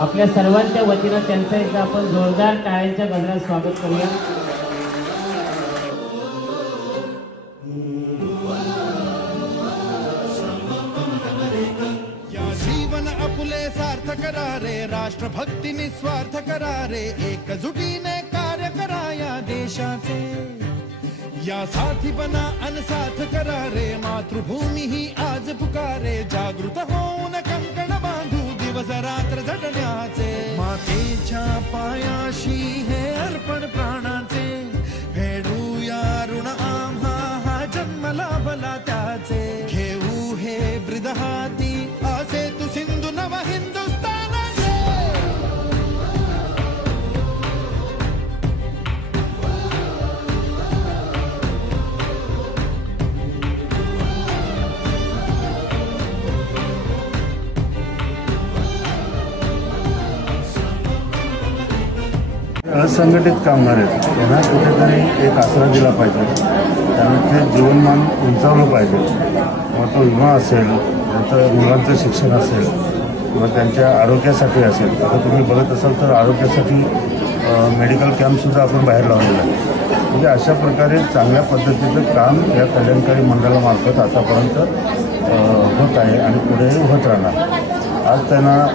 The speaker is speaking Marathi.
आपल्या सर्वांच्या वतीनं त्यांचं एकदा आपण जोरदार टाळ्यांच्या गजरात स्वागत करूया। जीवन आपुले सार्थ करा रे, राष्ट्रभक्ती निस्वार्थ करा रे, एकजुटीने कार्य करा या देशाचे। या साथी बना अनसाथ करा रे, मातृभूमी ही आज पुकारे, जागृत होऊन कंकण बांधू दिवस रात्र झटण्याचे। मातेच्या पायाशी हे अर्पण प्राणाचे, फेडूया ऋण आम्हा हा जन्म लाभला त्याचे। घेऊ हे ब्रिद हाती असे तू सिंधू नव हिंदुस्थानाचे। असंघटित कामगार आहेत त्यांना कुठेतरी एक आसरा दिला पाहिजे, त्यामुळे ते जीवनमान उंचावलं पाहिजे। मग तो विमा असेल, त्यांचं मुलांचं शिक्षण असेल किंवा त्यांच्या आरोग्यासाठी असेल। आता तुम्ही बघत असाल तर आरोग्यासाठी मेडिकल कॅम्पसुद्धा आपण बाहेर लावलेला आहे। म्हणजे अशा प्रकारे चांगल्या पद्धतीचं काम या कल्याणकारी मंडळामार्फत आतापर्यंत होत आहे आणि पुढेही होत राहणार। आज त्यांना